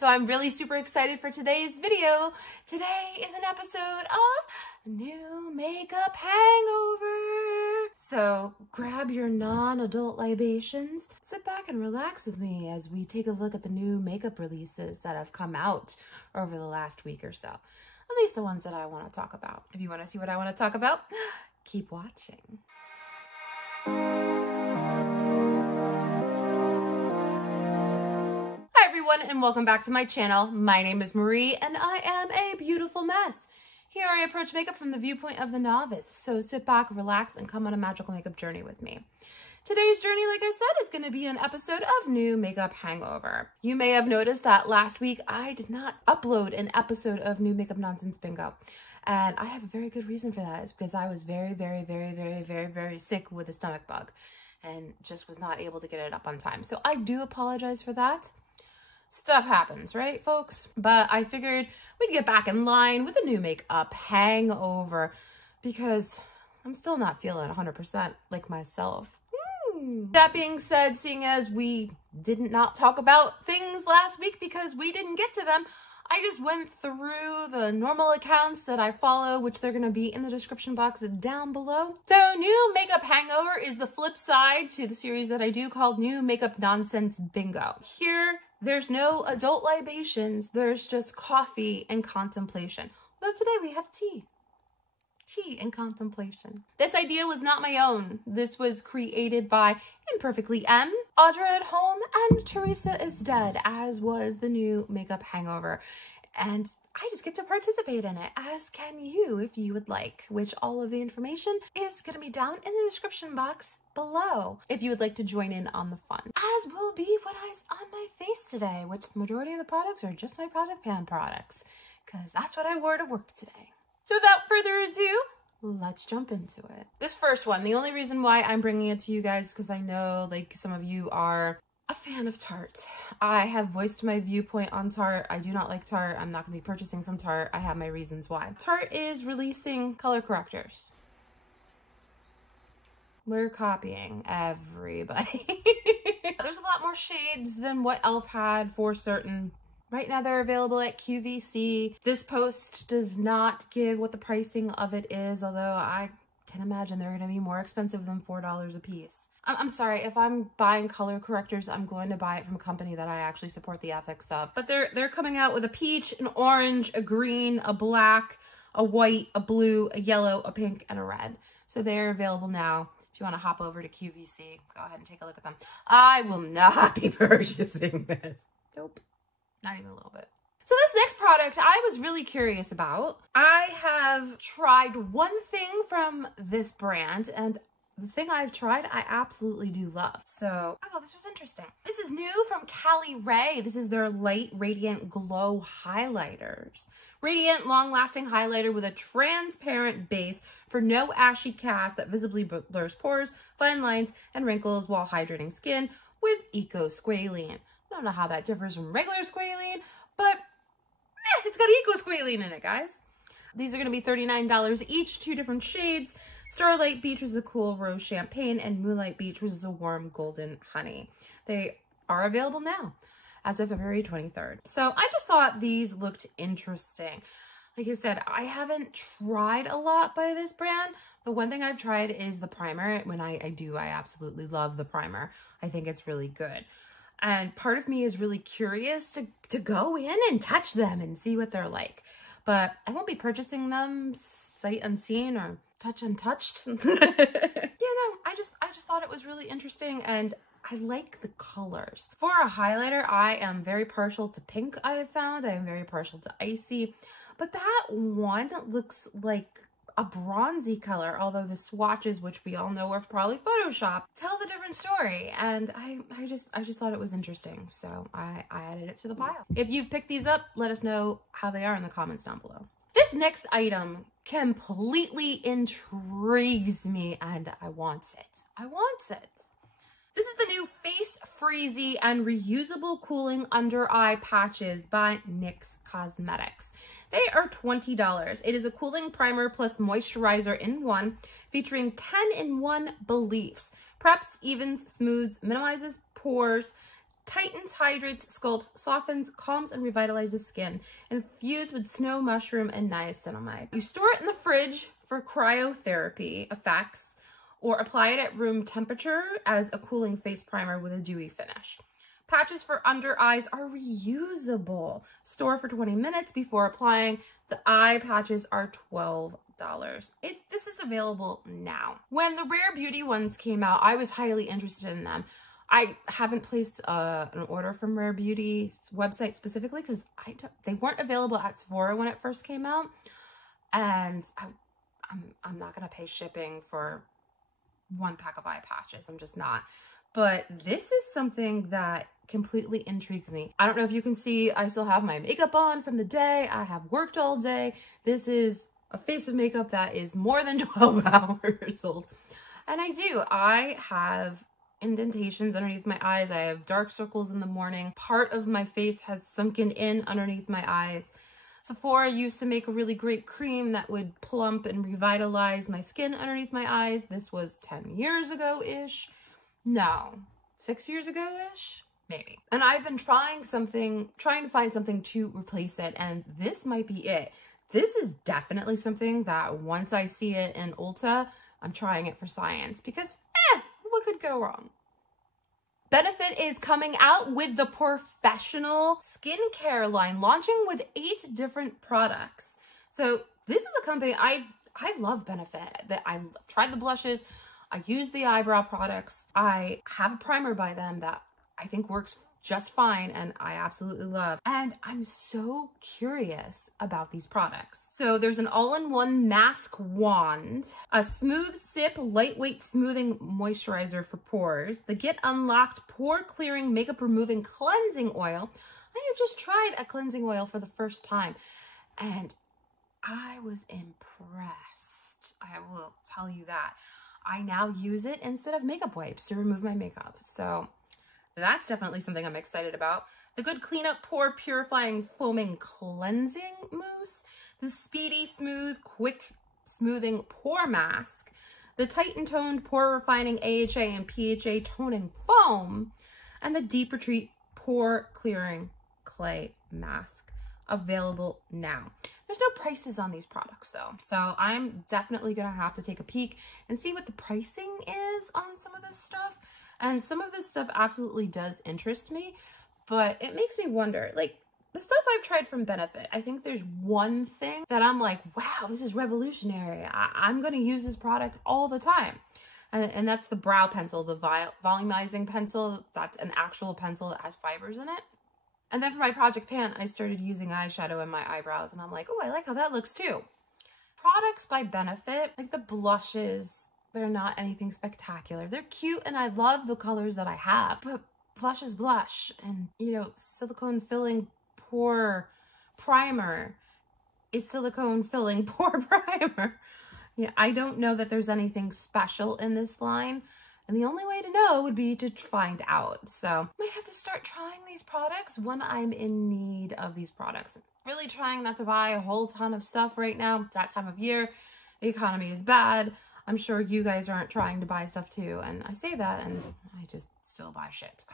So I'm really super excited for today's video. Today is an episode of New Makeup Hangover. So grab your non-adult libations, sit back and relax with me as we take a look at the new makeup releases that have come out over the last week or so. At least the ones that I want to talk about. If you want to see what I want to talk about, keep watching. Hi everyone, and welcome back to my channel. My name is Marie and I am a beautiful mess. Here I approach makeup from the viewpoint of the novice, so sit back, relax, and come on a magical makeup journey with me. Today's journey, like I said, is going to be an episode of New Makeup Hangover. You may have noticed that last week I did not upload an episode of New Makeup Nonsense Bingo. And I have a very good reason for that. It's because I was very sick with a stomach bug and just was not able to get it up on time. So I do apologize for that. Stuff happens, right, folks? But I figured we'd get back in line with a New Makeup Hangover because I'm still not feeling 100% like myself. That being said, seeing as we did not talk about things last week because we didn't get to them, I just went through the normal accounts that I follow, which they're going to be in the description box down below. So New Makeup Hangover is the flip side to the series that I do called New Makeup Nonsense Bingo. Here, there's no adult libations. There's just coffee and contemplation. Although today we have tea. Tea and contemplation. This idea was not my own. This was created by Imperfectly M, Audra at Home, and Teresa is Dead, as was the New Makeup Hangover. And I just get to participate in it, as can you if you would like, which all of the information is going to be down in the description box below if you would like to join in on the fun. As will be what is on my face today, which the majority of the products are just my Project Pan products, because that's what I wore to work today. So without further ado, let's jump into it. This first one, the only reason why I'm bringing it to you guys is because I know like some of you are a fan of Tarte. I have voiced my viewpoint on Tarte. I do not like Tarte. I'm not going to be purchasing from Tarte. I have my reasons why. Tarte is releasing color correctors. We're copying everybody. There's a lot more shades than what e.l.f. had for certain. Right now they're available at QVC. This post does not give what the pricing of it is, although I can imagine they're going to be more expensive than $4 a piece. I'm sorry, if I'm buying color correctors, I'm going to buy it from a company that I actually support the ethics of. But they're coming out with a peach, an orange, a green, a black, a white, a blue, a yellow, a pink, and a red. So they're available now. If you want to hop over to QVC, go ahead and take a look at them. I will not be purchasing this. Nope. Not even a little bit. So this next product I was really curious about. I have tried one thing from this brand, and the thing I've tried I absolutely do love. So I thought this was interesting. This is new from Cali Ray. This is their Light Radiant Glow Highlighters. Radiant, long-lasting highlighter with a transparent base for no ashy cast that visibly blurs pores, fine lines, and wrinkles while hydrating skin with Eco Squalene. I don't know how that differs from regular squalene, but it's got Eco Squalene in it, guys. These are going to be $39 each, 2 different shades. Starlight Beach, which is a cool rose champagne, and Moonlight Beach, which is a warm golden honey. They are available now as of February 23rd. So I just thought these looked interesting. Like I said, I haven't tried a lot by this brand. The one thing I've tried is the primer. When I absolutely love the primer. I think it's really good. And part of me is really curious to go in and touch them and see what they're like. But I won't be purchasing them sight unseen or touch untouched. I just thought it was really interesting, and I like the colors. For a highlighter, I am very partial to pink, I have found. I am very partial to icy. But that one looks like a bronzy color, although the swatches, which we all know are probably Photoshop, tells a different story. And I just thought it was interesting. So I added it to the pile. If you've picked these up, let us know how they are in the comments down below. This next item completely intrigues me and I want it. I want it. This is the new Face Freezy and Reusable Cooling Under Eye Patches by NYX Cosmetics. They are $20. It is a cooling primer plus moisturizer in one, featuring 10-in-1 beliefs. Preps, evens, smooths, minimizes pores, tightens, hydrates, sculpts, softens, calms, and revitalizes skin, infused with snow mushroom and niacinamide. You store it in the fridge for cryotherapy effects, or apply it at room temperature as a cooling face primer with a dewy finish. Patches for under eyes are reusable. Store for 20 minutes before applying. The eye patches are $12. This is available now. When the Rare Beauty ones came out, I was highly interested in them. I haven't placed an order from Rare Beauty's website specifically because they weren't available at Sephora when it first came out. And I'm not going to pay shipping for one pack of eye patches. I'm just not. But this is something that completely intrigues me. I don't know if you can see, I still have my makeup on from the day. I have worked all day. This is a face of makeup that is more than 12 hours old. And I have indentations underneath my eyes. I have dark circles in the morning. Part of my face has sunken in underneath my eyes. Sephora used to make a really great cream that would plump and revitalize my skin underneath my eyes. This was 10 years ago-ish. No, 6 years ago-ish, maybe. And I've been trying to find something to replace it, and this might be it. This is definitely something that once I see it in Ulta, I'm trying it for science because, what could go wrong? Benefit is coming out with the professional skincare line, launching with 8 different products. So this is a company, I love Benefit. I've tried the blushes, I use the eyebrow products. I have a primer by them that I think works just fine and I absolutely love. And I'm so curious about these products. So there's an all-in-one mask wand, a smooth sip lightweight smoothing moisturizer for pores, the Get Unlocked pore clearing makeup removing cleansing oil. I have just tried a cleansing oil for the first time and I was impressed. I will tell you that. I now use it instead of makeup wipes to remove my makeup. So that's definitely something I'm excited about. The Good Cleanup Pore Purifying Foaming Cleansing Mousse, the Speedy Smooth Quick Smoothing Pore Mask, the Tighten Toned Pore Refining AHA and PHA Toning Foam, and the Deep Retreat Pore Clearing Clay Mask. Available now. There's no prices on these products though, so I'm definitely gonna have to take a peek and see what the pricing is on some of this stuff. And some of this stuff absolutely does interest me, but it makes me wonder, like the stuff I've tried from Benefit, I think there's one thing that I'm like, wow, this is revolutionary. I'm gonna use this product all the time. And that's the brow pencil, the volumizing pencil. That's an actual pencil that has fibers in it. And then for my Project Pan, I started using eyeshadow in my eyebrows and I'm like, oh, I like how that looks too. Products by Benefit, like the blushes, they're not anything spectacular. They're cute and I love the colors that I have, but blush is blush. And you know, silicone filling pore primer is silicone filling pore primer. Yeah, I don't know that there's anything special in this line. And the only way to know would be to find out. So I might have to start trying these products when I'm in need of these products. I'm really trying not to buy a whole ton of stuff right now. It's that time of year. The economy is bad. I'm sure you guys aren't trying to buy stuff too. And I say that and I just still buy shit.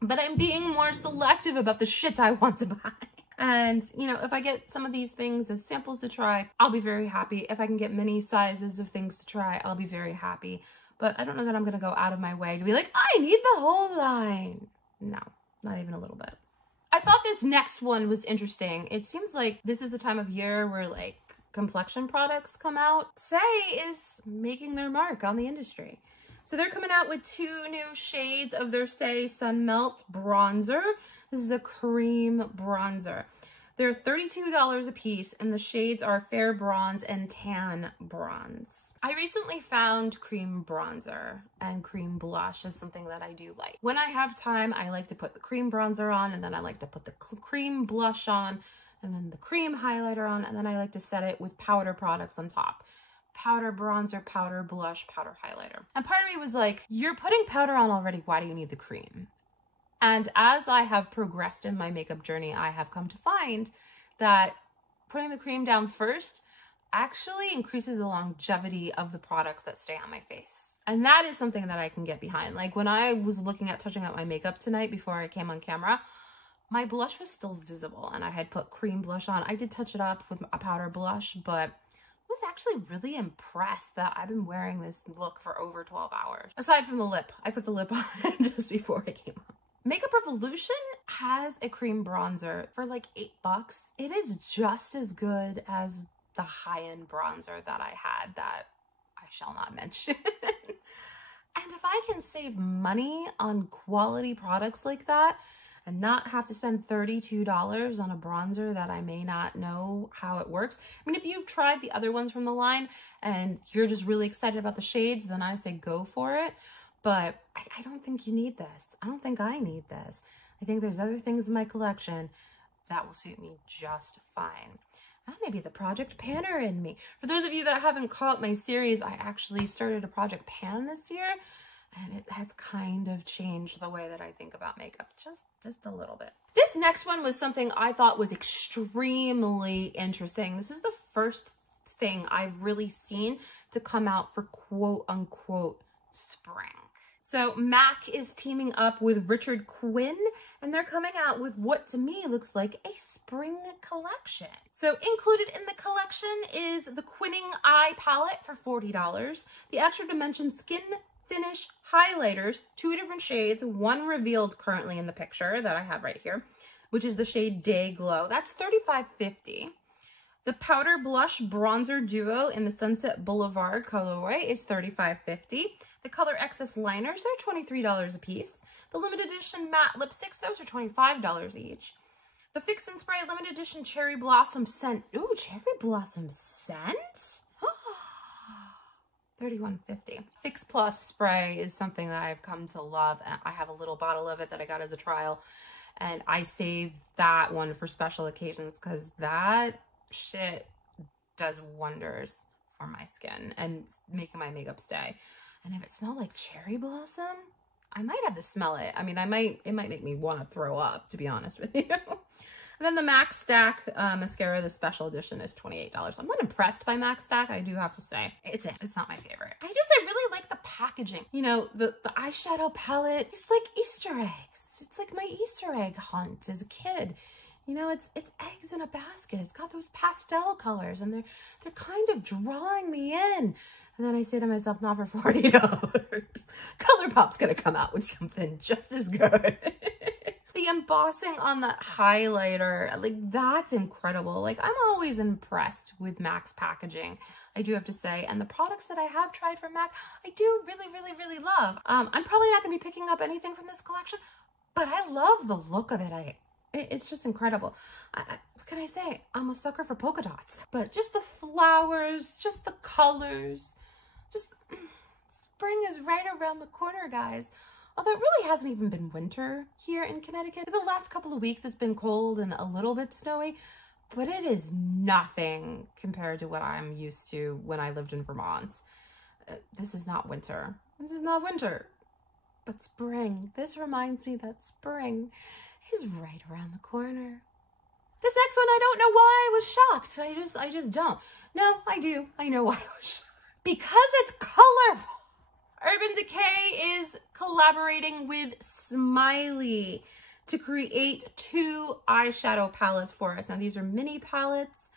But I'm being more selective about the shit I want to buy. And, you know, if I get some of these things as samples to try, I'll be very happy. If I can get mini sizes of things to try, I'll be very happy. But I don't know that I'm going to go out of my way to be like, I need the whole line. No, not even a little bit. I thought this next one was interesting. It seems like this is the time of year where like complexion products come out. Say is making their mark on the industry. So they're coming out with 2 new shades of their Say Sun Melt bronzer. This is a cream bronzer. They're $32 a piece and the shades are Fair Bronze and Tan Bronze. I recently found cream bronzer and cream blush as something that I do like. When I have time, I like to put the cream bronzer on and then I like to put the cream blush on and then the cream highlighter on and then I like to set it with powder products on top. Powder bronzer, powder blush, powder highlighter. And part of me was like, you're putting powder on already, why do you need the cream? And as I have progressed in my makeup journey, I have come to find that putting the cream down first actually increases the longevity of the products that stay on my face. And that is something that I can get behind. Like when I was looking at touching up my makeup tonight before I came on camera, my blush was still visible and I had put cream blush on. I did touch it up with a powder blush, but I was actually really impressed that I've been wearing this look for over 12 hours. Aside from the lip, I put the lip on just before I came on. Makeup Revolution has a cream bronzer for like $8. It is just as good as the high-end bronzer that I had that I shall not mention. And if I can save money on quality products like that and not have to spend $32 on a bronzer that I may not know how it works. I mean, if you've tried the other ones from the line and you're just really excited about the shades, then I say go for it. But I don't think you need this. I don't think I need this. I think there's other things in my collection that will suit me just fine. That may be the Project Panner in me. For those of you that haven't caught my series, I actually started a Project Pan this year, and it has kind of changed the way that I think about makeup, just a little bit. This next one was something I thought was extremely interesting. This is the first thing I've really seen to come out for quote unquote spring. So MAC is teaming up with Richard Quinn, and they're coming out with what to me looks like a spring collection. So included in the collection is the Quinning Eye Palette for $40, the Extra Dimension Skin Finish Highlighters, 2 different shades, one revealed currently in the picture that I have right here, which is the shade Day Glow. That's $35.50. The Powder Blush Bronzer Duo in the Sunset Boulevard colorway is $35.50. The Color Excess Liners, they're $23 a piece. The limited edition matte lipsticks, those are $25 each. The Fix and Spray limited edition Cherry Blossom Scent. Ooh, Cherry Blossom Scent? $31.50. Fix Plus spray is something that I've come to love. I have a little bottle of it that I got as a trial, and I saved that one for special occasions because that shit does wonders for my skin and making my makeup stay. And if it smelled like cherry blossom, I might have to smell it. I mean, it might make me want to throw up, to be honest with you. And then the MAC Stack mascara, the special edition, is $28. I'm not impressed by MAC Stack, I do have to say. It's not my favorite. I really like the packaging. You know, the eyeshadow palette, it's like Easter eggs. It's like my Easter egg hunt as a kid. You know, it's eggs in a basket. It's got those pastel colors, and they're kind of drawing me in. And then I say to myself, not for $40. ColourPop's gonna come out with something just as good. The embossing on that highlighter, like that's incredible. Like I'm always impressed with MAC's packaging, I do have to say. And the products that I have tried from MAC, I do really love. I'm probably not gonna be picking up anything from this collection, but I love the look of it. It's just incredible. What can I say? I'm a sucker for polka dots. But just the flowers, just the colors, just spring is right around the corner, guys. Although it really hasn't even been winter here in Connecticut. The last couple of weeks it's been cold and a little bit snowy, but it is nothing compared to what I'm used to when I lived in Vermont. This is not winter. This is not winter, but spring. This reminds me that spring is right around the corner. This next one, I don't know why I was shocked. I just don't. No, I do. I know why I was shocked. Because it's colorful. Urban Decay is collaborating with Smiley to create 2 eyeshadow palettes for us. Now, these are mini palettes,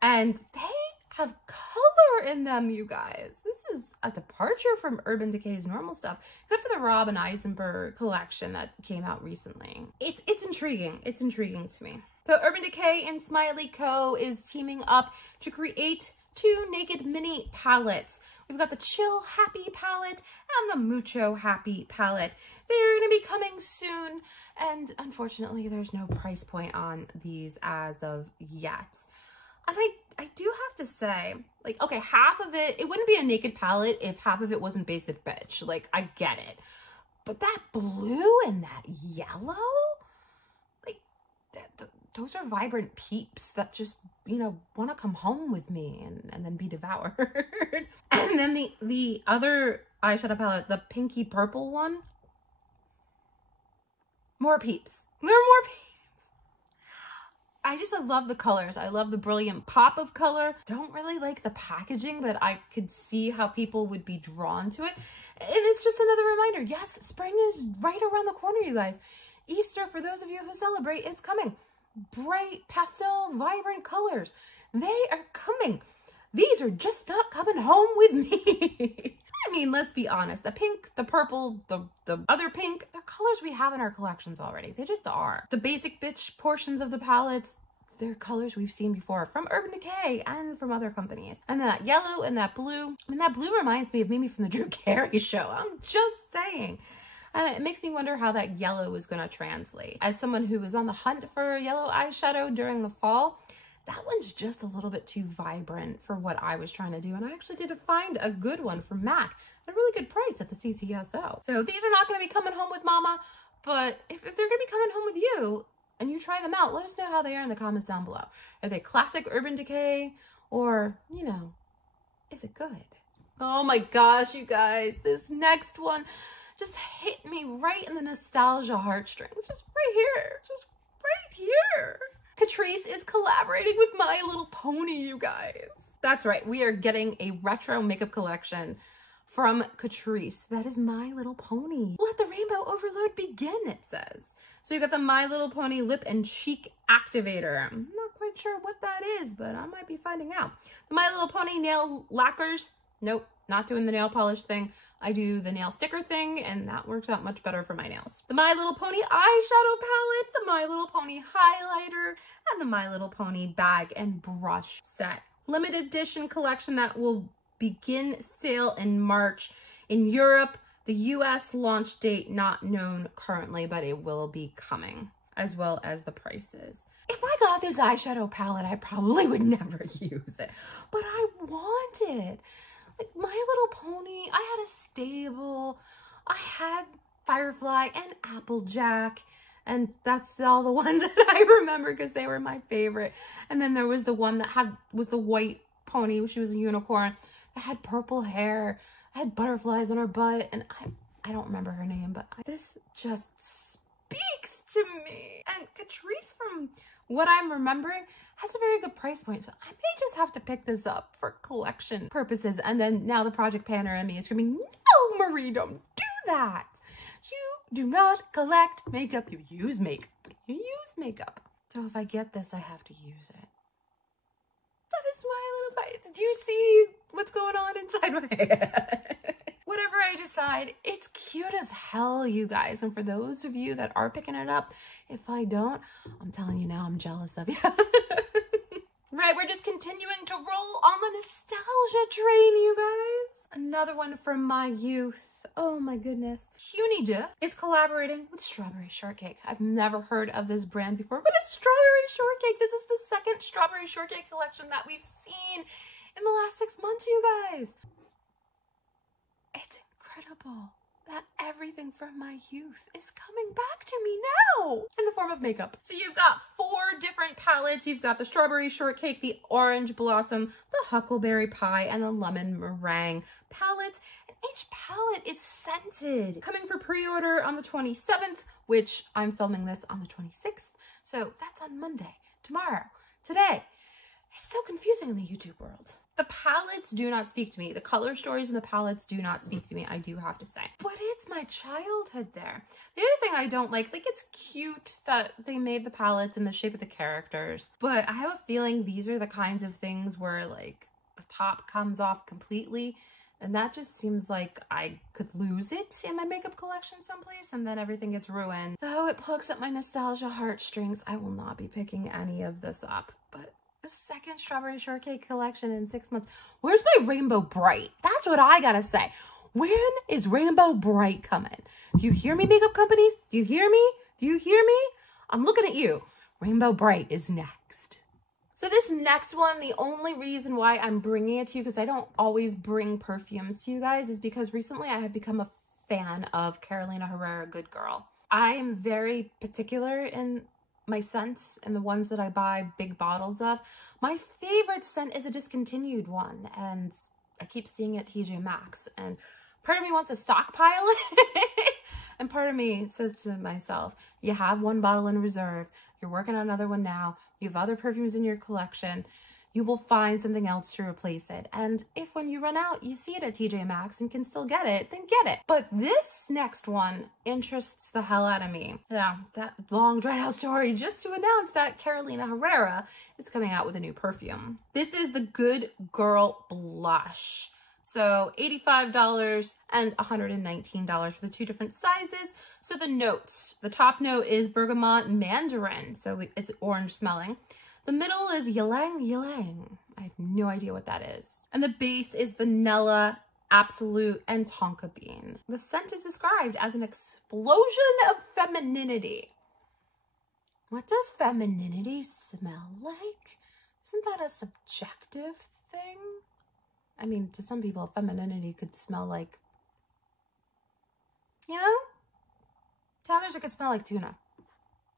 and they have color in them, you guys. This is a departure from Urban Decay's normal stuff, except for the Robin Eisenberg collection that came out recently. It's intriguing. It's intriguing to me. So Urban Decay and Smiley Co. is teaming up to create 2 Naked Mini palettes. We've got the Chill Happy palette and the Mucho Happy palette. They're going to be coming soon, and unfortunately there's no price point on these as of yet. And I do have to say, like, okay, half of it wouldn't be a naked palette if half of it wasn't basic bitch. Like, I get it. But that blue and that yellow, like, those are vibrant peeps that just, you know, want to come home with me and then be devoured. And then the other eyeshadow palette, the pinky purple one, more peeps. There are more peeps. I love the colors. I love the brilliant pop of color. Don't really like the packaging, but I could see how people would be drawn to it. And it's just another reminder. Yes, spring is right around the corner, you guys. Easter, for those of you who celebrate, is coming. Bright, pastel, vibrant colors. They are coming. These are just not coming home with me. I mean, let's be honest. The pink, the purple, the other pink, they're colors we have in our collections already. They just are. The basic bitch portions of the palettes, they're colors we've seen before from Urban Decay and from other companies. And that yellow and that blue. And that blue reminds me of Mimi from the Drew Carey show. I'm just saying. And it makes me wonder how that yellow is going to translate. As someone who was on the hunt for yellow eyeshadow during the fall, that one's just a little bit too vibrant for what I was trying to do. And I actually did find a good one from MAC at a really good price at the CCSO. So these are not going to be coming home with Mama, but if they're going to be coming home with you and you try them out, let us know how they are in the comments down below. Are they classic Urban Decay or, you know, is it good? Oh my gosh, you guys, this next one just hit me right in the nostalgia heartstrings. Just right here, just right here. Catrice is collaborating with My Little Pony, you guys. That's right. We are getting a retro makeup collection from Catrice. That is My Little Pony. Let the rainbow overload begin, it says. So you got the My Little Pony Lip and Cheek Activator. I'm not quite sure what that is, but I might be finding out. The My Little Pony Nail Lacquers. Nope, not doing the nail polish thing. I do the nail sticker thing, and that works out much better for my nails. The My Little Pony eyeshadow palette, the My Little Pony highlighter, and the My Little Pony bag and brush set. Limited edition collection that will begin sale in March in Europe. The US launch date not known currently, but it will be coming, as well as the prices. If I got this eyeshadow palette, I probably would never use it, but I want it. Like My Little Pony, I had a Stable, I had Firefly and Applejack, and that's all the ones that I remember because they were my favorite. And then there was the one that was the white pony, she was a unicorn, that had purple hair, had butterflies on her butt, and I don't remember her name, but this just speaks to me. And Catrice, from what I'm remembering, has a very good price point, so I may just have to pick this up for collection purposes. And then now the Project Panner in me is screaming, no, Marie, don't do that. You do not collect makeup, you use makeup. You use makeup. So if I get this, I have to use it. That is my little fight. Do you see what's going on inside my head? Whatever I decide, it's cute as hell, you guys. And for those of you that are picking it up, if I don't, I'm telling you now, I'm jealous of you. Right, we're just continuing to roll on the nostalgia train, you guys. Another one from my youth. Oh my goodness. Unida is collaborating with Strawberry Shortcake. I've never heard of this brand before, but it's Strawberry Shortcake. This is the second Strawberry Shortcake collection that we've seen in the last 6 months, you guys. It's incredible that everything from my youth is coming back to me now in the form of makeup. So you've got 4 different palettes. You've got the Strawberry Shortcake, the Orange Blossom, the Huckleberry Pie, and the Lemon Meringue palettes. And each palette is scented. Coming for pre-order on the 27th, which I'm filming this on the 26th. So that's on Monday, tomorrow, today. It's so confusing in the YouTube world. The palettes do not speak to me. The color stories in the palettes do not speak to me, I do have to say. But it's my childhood there. The other thing I don't like it's cute that they made the palettes in the shape of the characters, but I have a feeling these are the kinds of things where like the top comes off completely, and that just seems like I could lose it in my makeup collection someplace and then everything gets ruined. Though it plucks at my nostalgia heartstrings, I will not be picking any of this up. But the second Strawberry Shortcake collection in 6 months. Where's my Rainbow Bright? That's what I gotta say. When is Rainbow Bright coming? Do you hear me, makeup companies? Do you hear me? Do you hear me? I'm looking at you. Rainbow Bright is next. So this next one, the only reason why I'm bringing it to you, because I don't always bring perfumes to you guys, is because recently I have become a fan of Carolina Herrera Good Girl. I am very particular in my scents and the ones that I buy big bottles of. My favorite scent is a discontinued one, and I keep seeing it at TJ Maxx, and Part of me wants to stockpile it. And part of me says to myself, you have one bottle in reserve. You're working on another one now. You have other perfumes in your collection. You will find something else to replace it. And if when you run out, you see it at TJ Maxx and can still get it, then get it. But this next one interests the hell out of me. Yeah, that long drawn out story just to announce that Carolina Herrera is coming out with a new perfume. This is the Good Girl Blush. So $85 and $119 for the 2 different sizes. So the notes, the top note is bergamot mandarin. So it's orange smelling. The middle is ylang ylang. I have no idea what that is. And the base is vanilla, absolute, and tonka bean. The scent is described as an explosion of femininity. What does femininity smell like? Isn't that a subjective thing? I mean, to some people, femininity could smell like, you know? To others, it could smell like tuna.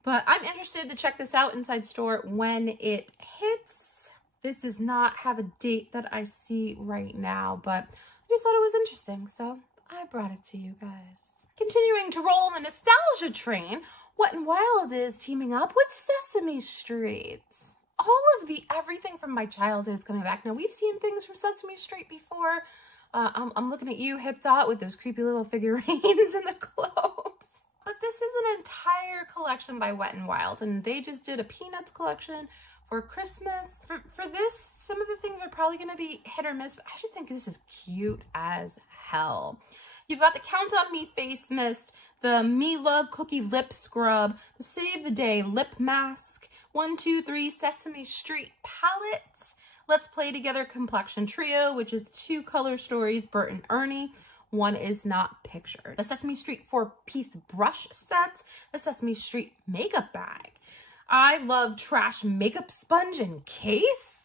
But I'm interested to check this out inside store when it hits. This does not have a date that I see right now, but I just thought it was interesting, so I brought it to you guys. Continuing to roll on the nostalgia train, Wet n Wild is teaming up with Sesame Street. All of the everything from my childhood is coming back. Now, we've seen things from Sesame Street before. I'm looking at you, Hip Dot, with those creepy little figurines and the clothes. But this is an entire collection by Wet n Wild, and they just did a Peanuts collection for Christmas. For this, some of the things are probably going to be hit or miss, but I just think this is cute as hell. You've got the Count on Me Face Mist, the Me Love Cookie Lip Scrub, the Save the Day Lip Mask, 1, 2, 3 Sesame Street Palette, Let's Play Together Complexion Trio, which is 2 color stories, Bert and Ernie. One is not pictured. The Sesame Street 4-piece brush set, the Sesame Street makeup bag. I love trash makeup sponge and case.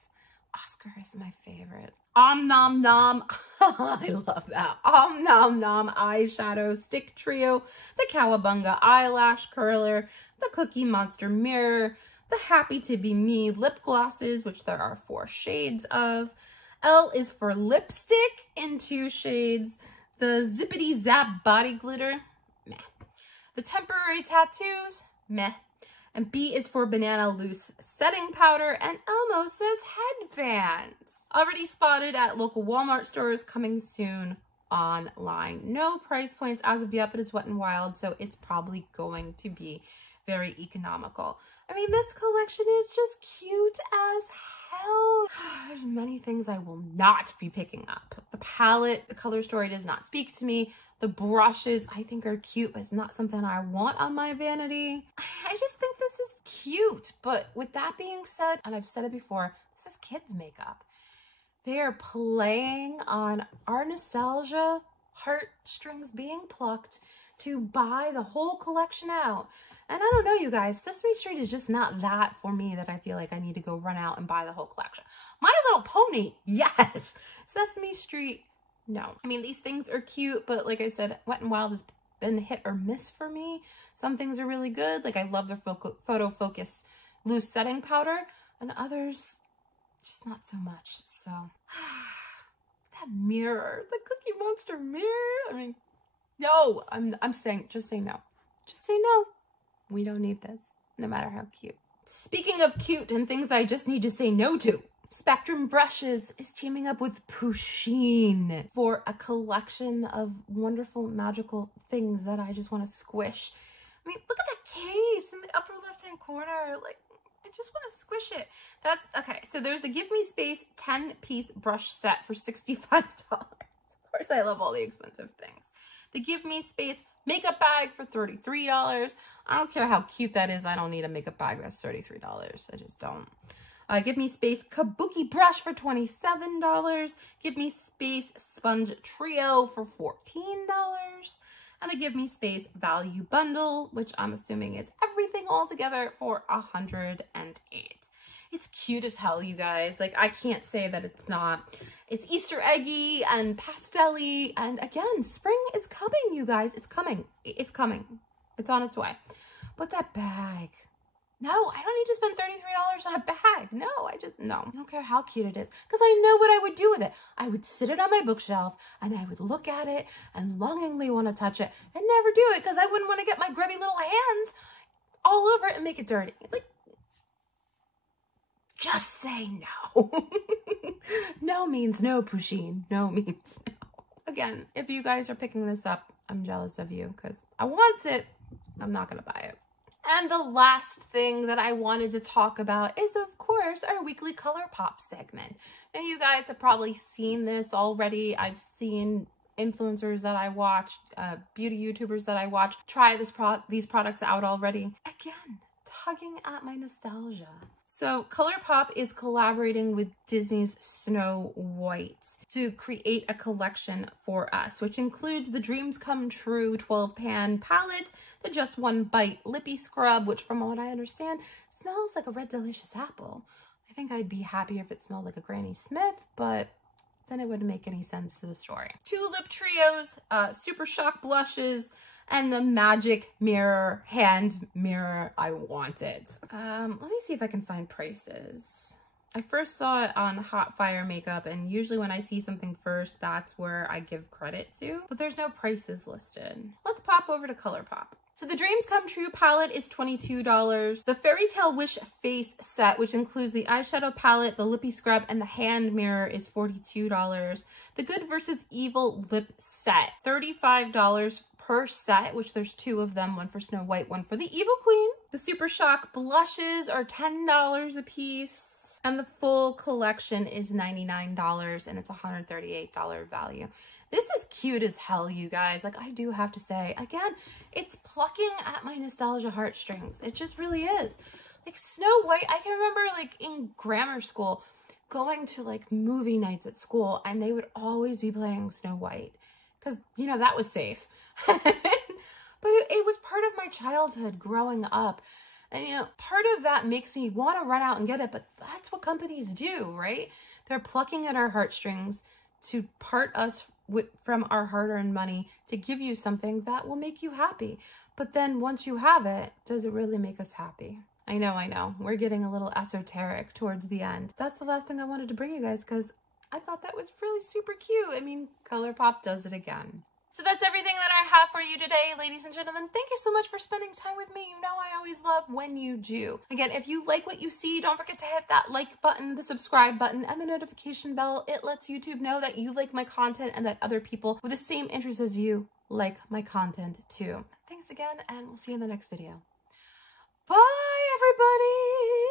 Oscar is my favorite. Om Nom Nom. I love that. Om Nom Nom eyeshadow stick trio, the Cowabunga eyelash curler, the Cookie Monster mirror, the Happy to Be Me lip glosses, which there are 4 shades of. L is for lipstick in 2 shades. The Zippity Zap body glitter, meh. The temporary tattoos, meh. And B is for banana loose setting powder, and Elmo says headbands. Already spotted at local Walmart stores, coming soon online. No price points as of yet, but it's Wet n Wild, so it's probably going to be very economical. I mean, this collection is just cute as hell. There's many things I will not be picking up. The palette, the color story does not speak to me. The brushes I think are cute, but it's not something I want on my vanity. I just think this is cute. But with that being said, and I've said it before, this is kids makeup. They are playing on our nostalgia, heartstrings being plucked to buy the whole collection out. And I don't know, you guys, Sesame Street is just not that for me that I feel like I need to go run out and buy the whole collection. My Little Pony, yes. Sesame Street, no. I mean, these things are cute, but like I said, Wet n Wild has been hit or miss for me. Some things are really good. Like I love their photo focus loose setting powder, and others just not so much. So that mirror, the Cookie Monster mirror, I mean, no, I'm saying, just say no. Just say no. We don't need this, no matter how cute. Speaking of cute and things I just need to say no to, Spectrum Brushes is teaming up with Pusheen for a collection of wonderful, magical things that I just want to squish. I mean, look at that case in the upper left-hand corner. Like, I just want to squish it. That's, okay, so there's the Give Me Space 10-piece brush set for $65. Of course, I love all the expensive things. The Give Me Space makeup bag for $33. I don't care how cute that is. I don't need a makeup bag that's $33. I just don't. Give Me Space Kabuki brush for $27. Give Me Space sponge trio for $14. And the Give Me Space value bundle, which I'm assuming is everything all together, for $108. It's cute as hell, you guys. Like, I can't say that it's not. It's Easter eggy and pastel-y. And again, spring is coming, you guys. It's coming. It's coming. It's on its way. But that bag, No, I don't need to spend $33 on a bag. No, no. I don't care how cute it is because I know what I would do with it. I would sit it on my bookshelf and I would look at it and longingly want to touch it and never do it because I wouldn't want to get my grubby little hands all over it and make it dirty. Like, just say no. No means no, Pusheen. No means no. Again, if you guys are picking this up, I'm jealous of you because I want it. I'm not going to buy it. And the last thing that I wanted to talk about is, of course, our weekly ColourPop segment. Now, you guys have probably seen this already. I've seen influencers that I watch, beauty YouTubers that I watch, try these products out already. Again, tugging at my nostalgia. So ColourPop is collaborating with Disney's Snow White to create a collection for us, which includes the Dreams Come True 12-pan palette, the Just One Bite lippy scrub, which from what I understand, smells like a red delicious apple. I think I'd be happier if it smelled like a Granny Smith, but then it wouldn't make any sense to the story. 2 lip trios, Super Shock blushes, and the Magic Mirror hand mirror. I want it. Let me see if I can find prices. I first saw it on Hot Fire Makeup, and usually when I see something first, that's where I give credit to, but there's no prices listed. Let's pop over to ColourPop. So the Dreams Come True palette is $22. The Fairy Tale Wish face set, which includes the eyeshadow palette, the lippy scrub, and the hand mirror, is $42. The Good vs. Evil lip set, $35 per set, which there's 2 of them, one for Snow White, one for the Evil Queen. The Super Shock blushes are $10 a piece, and the full collection is $99, and it's a $138 value. This is cute as hell, you guys. Like, I do have to say, again, it's plucking at my nostalgia heartstrings. It just really is. Like, Snow White, I can remember, like, in grammar school, going to, like, movie nights at school, and they would always be playing Snow White. Because, you know, that was safe. But it was part of my childhood growing up. And, you know, part of that makes me want to run out and get it. But that's what companies do, right? They're plucking at our heartstrings to part us from our hard-earned money to give you something that will make you happy. But then once you have it, does it really make us happy? I know. We're getting a little esoteric towards the end. That's the last thing I wanted to bring you guys because I thought that was really super cute. I mean, ColourPop does it again. So that's everything that I have for you today, ladies and gentlemen. Thank you so much for spending time with me. You know I always love when you do. Again, if you like what you see, don't forget to hit that like button, the subscribe button, and the notification bell. It lets YouTube know that you like my content and that other people with the same interests as you like my content too. Thanks again, and we'll see you in the next video. Bye, everybody!